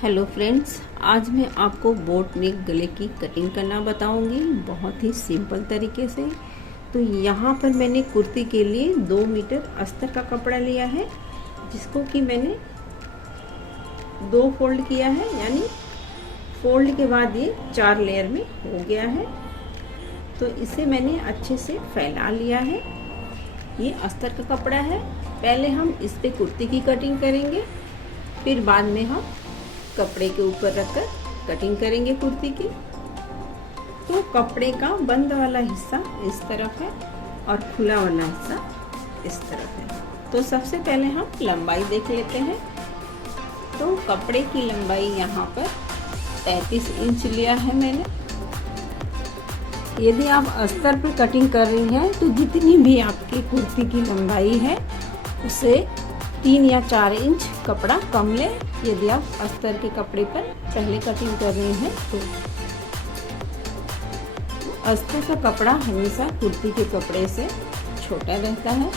Hello friends, आज मैं आपको बोट नेक गले की कटिंग करना बताऊंगी बहुत ही सिंपल तरीके से। तो यहाँ पर मैंने कुर्ती के लिए 2 मीटर अस्तर का कपड़ा लिया है, जिसको कि मैंने 2 फोल्ड किया है, यानी फोल्ड के बाद ये 4 लेयर में हो गया है। तो इसे मैंने अच्छे से फैला लिया है। ये अस्तर का कपड़ा है। पहले हम इस पे कुर्ती की कटिंग करेंगे, फिर बाद में हम कपड़े के ऊपर रखकर कटिंग करेंगे कुर्ती की। तो कपड़े का बंद वाला हिस्सा इस तरफ है और खुला वाला हिस्सा इस तरफ है। तो सबसे पहले हम लंबाई देख लेते हैं। तो कपड़े की लंबाई यहाँ पर 33 इंच लिया है मैंने। यदि आप अस्तर पर कटिंग कर रही हैं तो जितनी भी आपकी कुर्ती की लंबाई है उसे 3 या 4 इंच कपड़ा कम लें, यदि आप अस्तर के कपड़े पर पहले कटिंग कर रहे हैं तो। अस्तर का कपड़ा हमेशा कुर्ती के कपड़े से छोटा रहता है।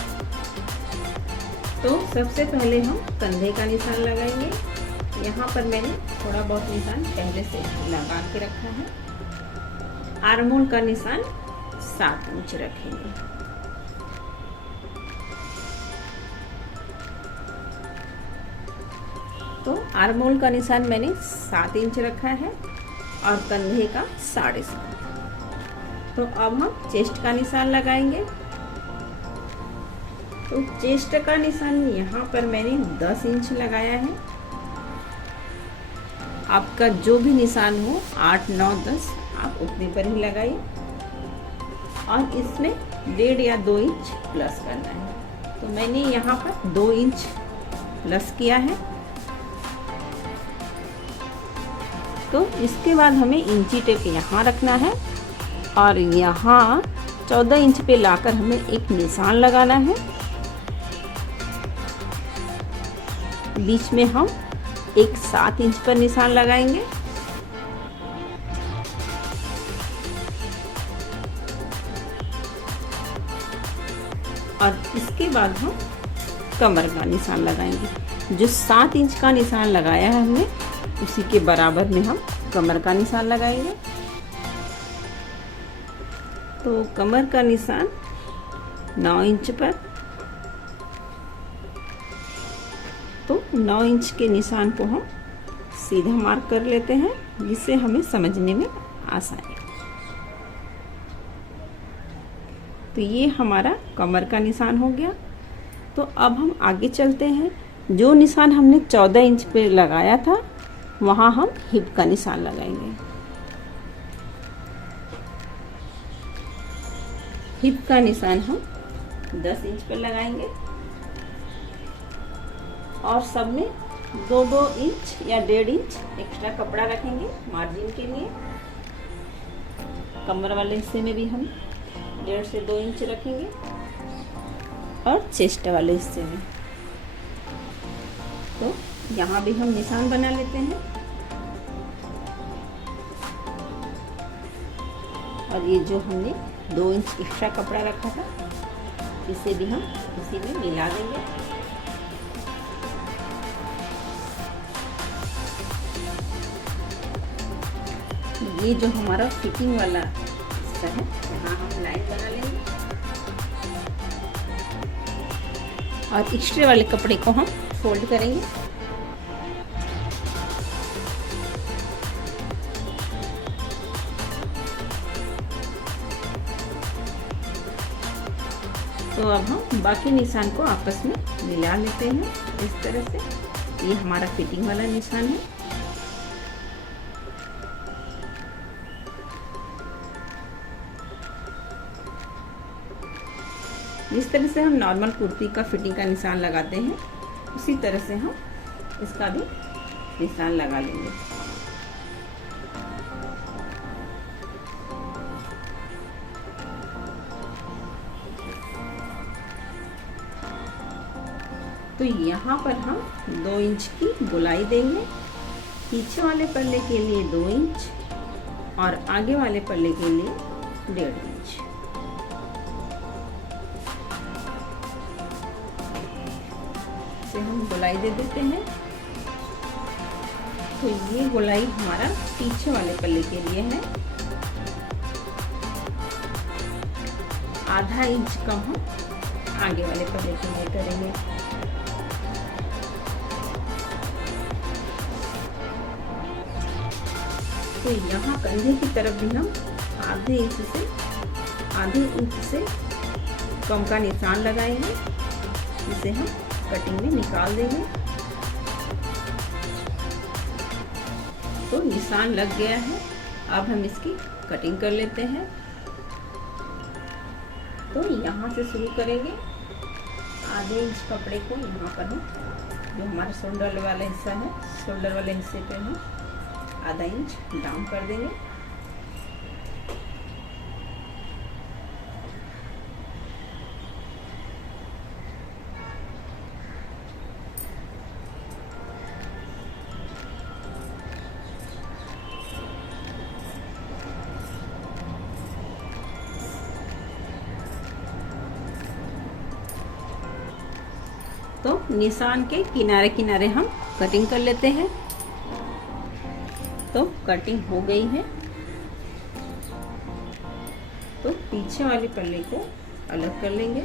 तो सबसे पहले हम कंधे का निशान लगाएंगे। यहाँ पर मैंने थोड़ा बहुत निशान पहले से लगा के रखा है। आर्म होल का निशान 7 इंच रखेंगे। तो आर्म होल का निशान मैंने 7 इंच रखा है और कंधे का 7.5। तो अब हम चेस्ट का निशान लगाएंगे। तो चेस्ट का निशान यहाँ पर मैंने 10 इंच लगाया है। आपका जो भी निशान हो 8, 9, 10 आप उतने पर ही लगाइए और इसमें 1.5 या 2 इंच प्लस करना है। तो मैंने यहाँ पर 2 इंच प्लस किया है। तो इसके बाद हमें इंची टेप यहाँ रखना है और यहाँ 14 इंच पे लाकर हमें एक निशान लगाना है। बीच में हम एक 7 इंच पर निशान लगाएंगे और इसके बाद हम कमर का निशान लगाएंगे। जो 7 इंच का निशान लगाया है हमने, उसी के बराबर में हम कमर का निशान लगाएंगे। तो कमर का निशान 9 इंच पर। तो 9 इंच के निशान को हम सीधा मार्क कर लेते हैं, जिससे हमें समझने में आसानी। तो ये हमारा कमर का निशान हो गया। तो अब हम आगे चलते हैं। जो निशान हमने 14 इंच पे लगाया था, वहाँ हम हिप का निशान लगाएंगे। हिप का निशान हम 10 इंच पर लगाएंगे और सब में 2-2 इंच या 1.5 इंच एक्स्ट्रा कपड़ा रखेंगे मार्जिन के लिए। कमर वाले हिस्से में भी हम 1.5 से 2 इंच रखेंगे और चेस्ट वाले हिस्से में। तो यहाँ भी हम निशान बना लेते हैं और ये जो हमने 2 इंच एक्स्ट्रा कपड़ा रखा था, इसे भी हम इसी में मिला देंगे। ये जो हमारा फिटिंग वाला हिस्सा है, यहाँ हम लाइन बना लेंगे और एक्स्ट्रा वाले कपड़े को हम फोल्ड करेंगे। तो अब हम बाकी निशान को आपस में मिला लेते हैं इस तरह से। ये हमारा फिटिंग वाला निशान है। जिस तरह से हम नॉर्मल कुर्ती का फिटिंग का निशान लगाते हैं, उसी तरह से हम इसका भी निशान लगा लेंगे। तो यहाँ पर हम 2 इंच की गोलाई देंगे। पीछे वाले पल्ले के लिए 2 इंच और आगे वाले पल्ले के लिए 1.5 इंच। इसे हम गोलाई दे देते हैं। तो ये गोलाई हमारा पीछे वाले पल्ले के लिए है। आधा इंच कम हम आगे वाले पल्ले के लिए करेंगे। तो यहाँ कंधे की तरफ भी हम आधे इंच से कम का निशान लगाएंगे, जिसे हम कटिंग में निकाल देंगे। तो निशान लग गया है, अब हम इसकी कटिंग कर लेते हैं। तो यहाँ से शुरू करेंगे, आधे इंच कपड़े को यहाँ पर हम जो हमारा शोल्डर वाला हिस्सा है, शोल्डर वाले हिस्से पे हम आधा इंच डाउन कर देंगे। तो निशान के किनारे किनारे हम कटिंग कर लेते हैं। तो कटिंग हो गई है। तो पीछे वाले पल्ले को अलग कर लेंगे।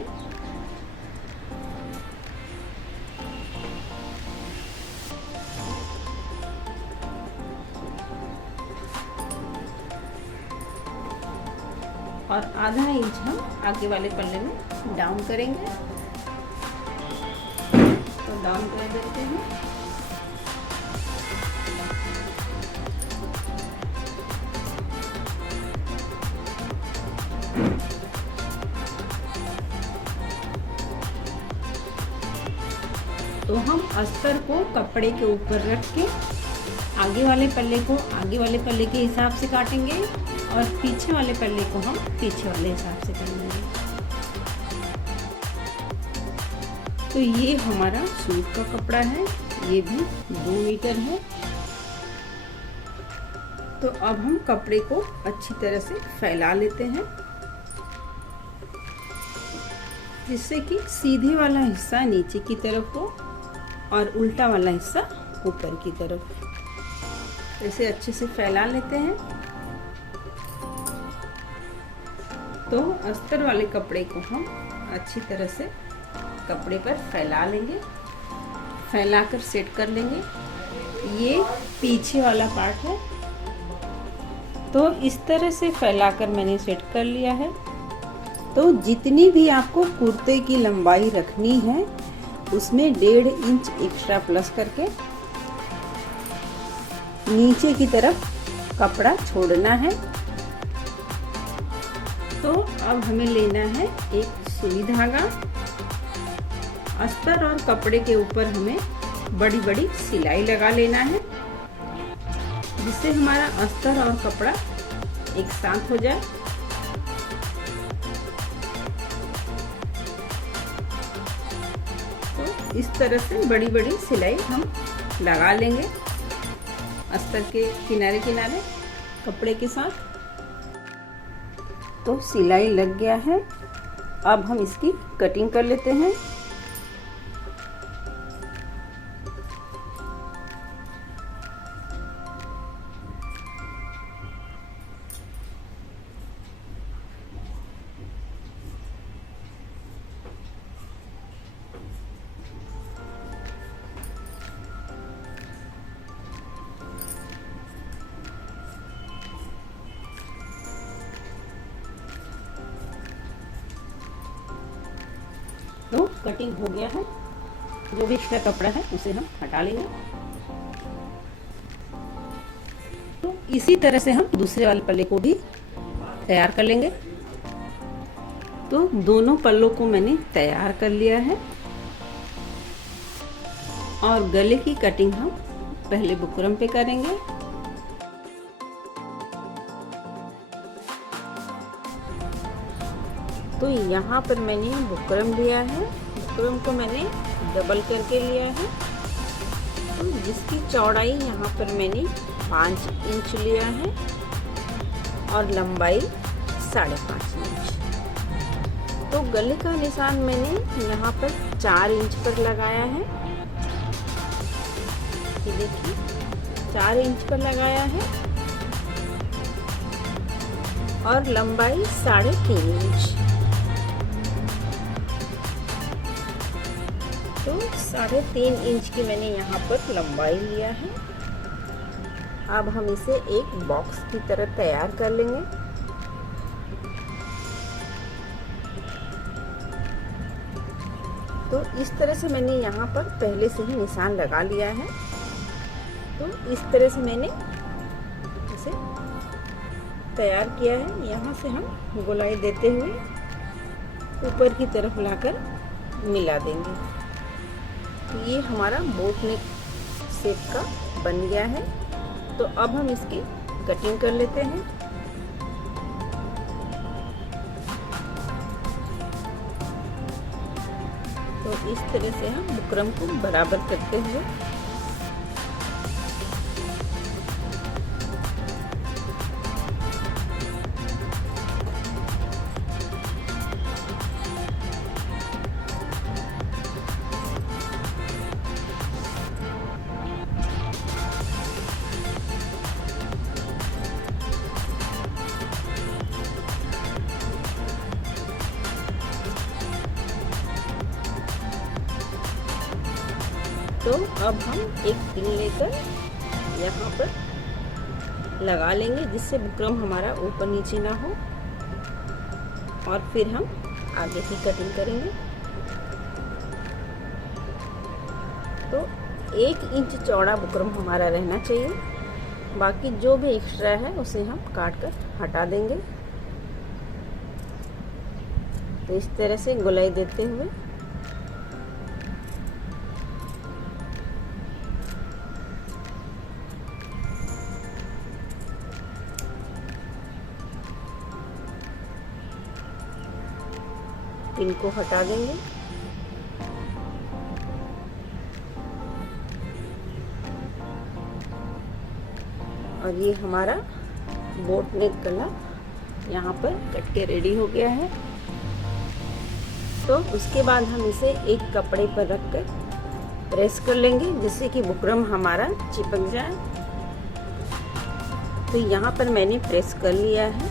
और आधा इंच हम आगे वाले पल्ले में डाउन करेंगे। तो डाउन कर देते हैं। तो हम अस्तर को कपड़े के ऊपर रख के आगे वाले पल्ले को आगे वाले पल्ले के हिसाब से काटेंगे और पीछे वाले पल्ले को हम पीछे वाले हिसाब से करेंगे। तो ये हमारा सूट का कपड़ा है, ये भी 2 मीटर है। तो अब हम कपड़े को अच्छी तरह से फैला लेते हैं, जिससे कि सीधे वाला हिस्सा नीचे की तरफ हो और उल्टा वाला हिस्सा ऊपर की तरफ। इसे अच्छे से फैला लेते हैं। तो अस्तर वाले कपड़े को हम अच्छी तरह से कपड़े पर फैला लेंगे, फैलाकर सेट कर लेंगे। ये पीछे वाला पार्ट है। तो इस तरह से फैलाकर मैंने सेट कर लिया है। तो जितनी भी आपको कुर्ते की लंबाई रखनी है, उसमें 1.5 इंच एक्स्ट्रा प्लस करके नीचे की तरफ कपड़ा छोड़ना है। तो अब हमें लेना है एक सुई धागा। अस्तर और कपड़े के ऊपर हमें बड़ी बड़ी सिलाई लगा लेना है, जिससे हमारा अस्तर और कपड़ा एक साथ हो जाए। तो इस तरह से बड़ी बड़ी सिलाई हम लगा लेंगे अस्तर के किनारे किनारे कपड़े के साथ। तो सिलाई लग गया है। अब हम इसकी कटिंग कर लेते हैं। तो कटिंग हो गया है। जो भी एक्स्ट्रा कपड़ा है उसे हम हटा लेंगे। तो इसी तरह से हम दूसरे वाले पल्ले को भी तैयार कर लेंगे। तो दोनों पल्लों को मैंने तैयार कर लिया है। और गले की कटिंग हम पहले बुकरम पे करेंगे। तो यहाँ पर मैंने बुकरम लिया है। बुकरम को मैंने डबल करके लिया है। तो जिसकी चौड़ाई यहाँ पर मैंने 5 इंच लिया है और लंबाई 5.5 इंच। तो गले का निशान मैंने यहाँ पर 4 इंच पर लगाया है। ये देखिए 4 इंच पर लगाया है और लंबाई 3.5 इंच। तो 3.5 इंच की मैंने यहाँ पर लंबाई लिया है। अब हम इसे एक बॉक्स की तरह तैयार कर लेंगे। तो इस तरह से मैंने यहाँ पर पहले से ही निशान लगा लिया है। तो इस तरह से मैंने इसे तैयार किया है। यहाँ से हम गोलाई देते हुए ऊपर की तरफ लाकर मिला देंगे। तो ये हमारा बोट नेक शेप का बन गया है। तो अब हम इसकी कटिंग कर लेते हैं। तो इस तरह से हम बुकरम को बराबर करते हुए तो अब हम एक पिन लेकर यहाँ पर लगा लेंगे, जिससे बुकरम हमारा ऊपर नीचे ना हो। और फिर हम आगे की कटिंग करेंगे। तो 1 इंच चौड़ा बुकरम हमारा रहना चाहिए। बाकी जो भी एक्स्ट्रा है उसे हम काट कर हटा देंगे। तो इस तरह से गोलाई देते हुए पिन को हटा देंगे। और ये हमारा बोट नेक गला यहाँ पर कट के रेडी हो गया है। तो उसके बाद हम इसे एक कपड़े पर रखकर प्रेस कर लेंगे, जिससे कि बुकरम हमारा चिपक जाए। तो यहाँ पर मैंने प्रेस कर लिया है।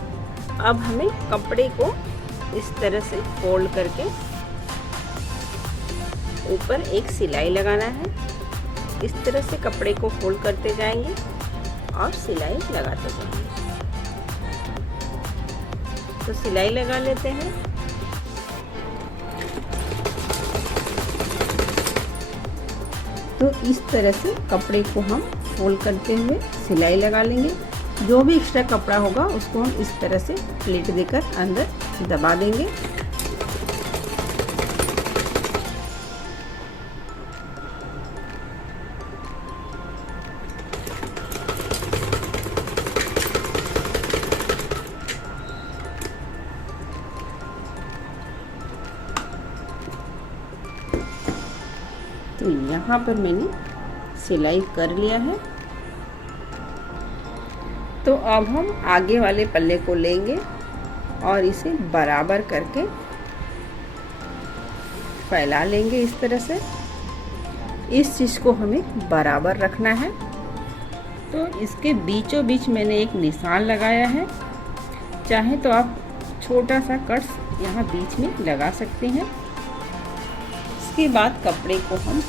अब हमें कपड़े को इस तरह से फोल्ड करके ऊपर एक सिलाई लगाना है। इस तरह से कपड़े को फोल्ड करते जाएंगे और सिलाई लगाते जाएंगे। तो सिलाई लगा लेते हैं। तो इस तरह से कपड़े को हम फोल्ड करते हुए सिलाई लगा लेंगे। जो भी एक्स्ट्रा कपड़ा होगा उसको हम इस तरह से प्लेट देकर अंदर दबा देंगे। तो यहाँ पर मैंने सिलाई कर लिया है। तो अब हम आगे वाले पल्ले को लेंगे और इसे बराबर करके फैला लेंगे। इस तरह से इस चीज़ को हमें बराबर रखना है। तो इसके बीचों बीच मैंने एक निशान लगाया है। चाहे तो आप छोटा सा कट्स यहाँ बीच में लगा सकते हैं। इसके बाद कपड़े को हम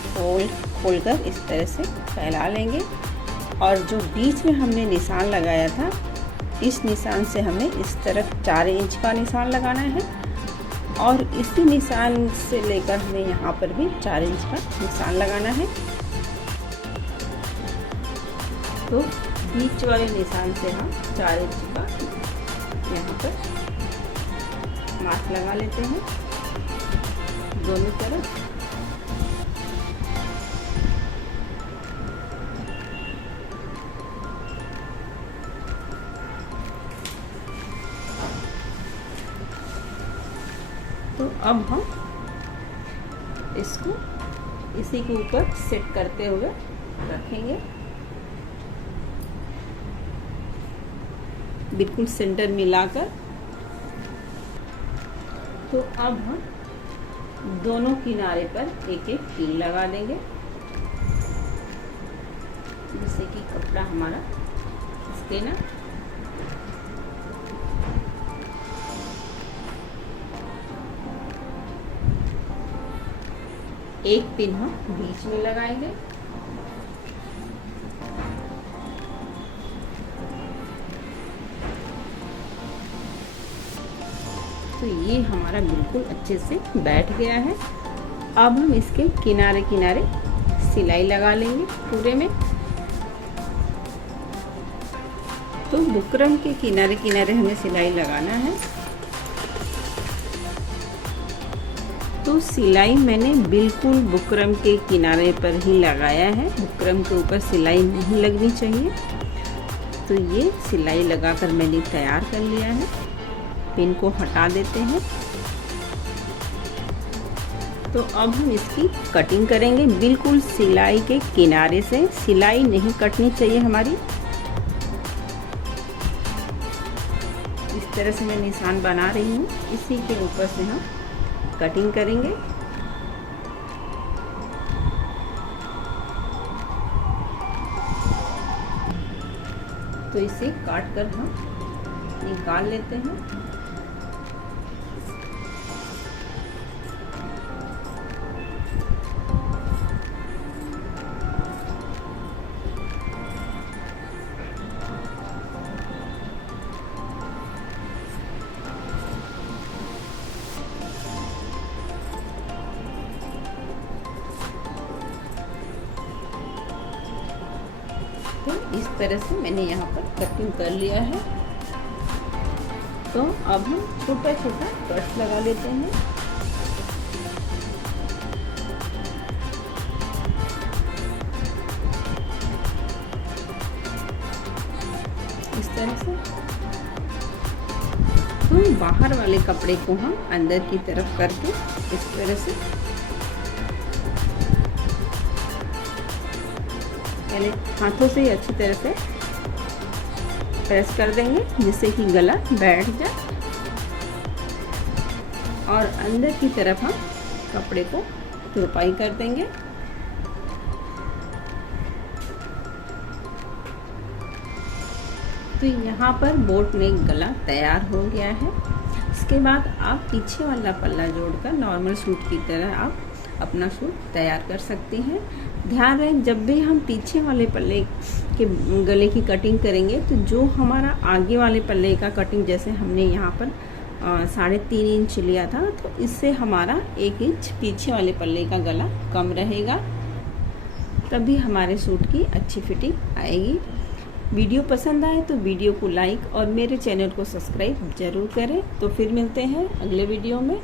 खोल कर इस तरह से फैला लेंगे। और जो बीच में हमने निशान लगाया था, इस निशान से हमें इस तरफ 4 इंच का निशान लगाना है। और इसी निशान से लेकर हमें यहाँ पर भी 4 इंच का निशान लगाना है। तो बीच वाले निशान से हम 4 इंच का यहाँ पर मार्क लगा लेते हैं दोनों तरफ। तो अब हम इसको इसी के ऊपर सेट करते हुए रखेंगे, बिल्कुल सेंटर मिलाकर। तो अब हम दोनों किनारे पर एक एक पिन लगा देंगे। जिससे कि कपड़ा हमारा इसके ना एक पिन हम बीच में लगाएंगे। तो ये हमारा बिल्कुल अच्छे से बैठ गया है। अब हम इसके किनारे किनारे सिलाई लगा लेंगे पूरे में। तो बुकरम के किनारे किनारे हमें सिलाई लगाना है। तो सिलाई मैंने बिल्कुल बुकरम के किनारे पर ही लगाया है, बुकरम के ऊपर सिलाई नहीं लगनी चाहिए। तो ये सिलाई लगाकर मैंने तैयार कर लिया है। पिन को हटा देते हैं। तो अब हम इसकी कटिंग करेंगे बिल्कुल सिलाई के किनारे से। सिलाई नहीं कटनी चाहिए हमारी। इस तरह से मैं निशान बना रही हूँ, इसी के ऊपर से हम कटिंग करेंगे। तो इसे काट कर हम निकाल लेते हैं। तो इस तरह से मैंने यहाँ पर कटिंग कर लिया है। तो अब हम छोटा छोटा कट्स लगा लेते हैं। इस तरह से। तो बाहर वाले कपड़े को हम अंदर की तरफ करके इस तरह से पहले हाथों से ही अच्छी तरह से प्रेस कर देंगे, जिससे कि गला बैठ जाए। और अंदर की तरफ हम कपड़े को तुरपाई कर देंगे। तो यहाँ पर बोट नेक गला तैयार हो गया है। इसके बाद आप पीछे वाला पल्ला जोड़कर नॉर्मल सूट की तरह आप अपना सूट तैयार कर सकती हैं। ध्यान रहे, जब भी हम पीछे वाले पल्ले के गले की कटिंग करेंगे तो जो हमारा आगे वाले पल्ले का कटिंग, जैसे हमने यहाँ पर 3.5 इंच लिया था, तो इससे हमारा 1 इंच पीछे वाले पल्ले का गला कम रहेगा, तभी हमारे सूट की अच्छी फिटिंग आएगी। वीडियो पसंद आए तो वीडियो को लाइक और मेरे चैनल को सब्सक्राइब ज़रूर करें। तो फिर मिलते हैं अगले वीडियो में।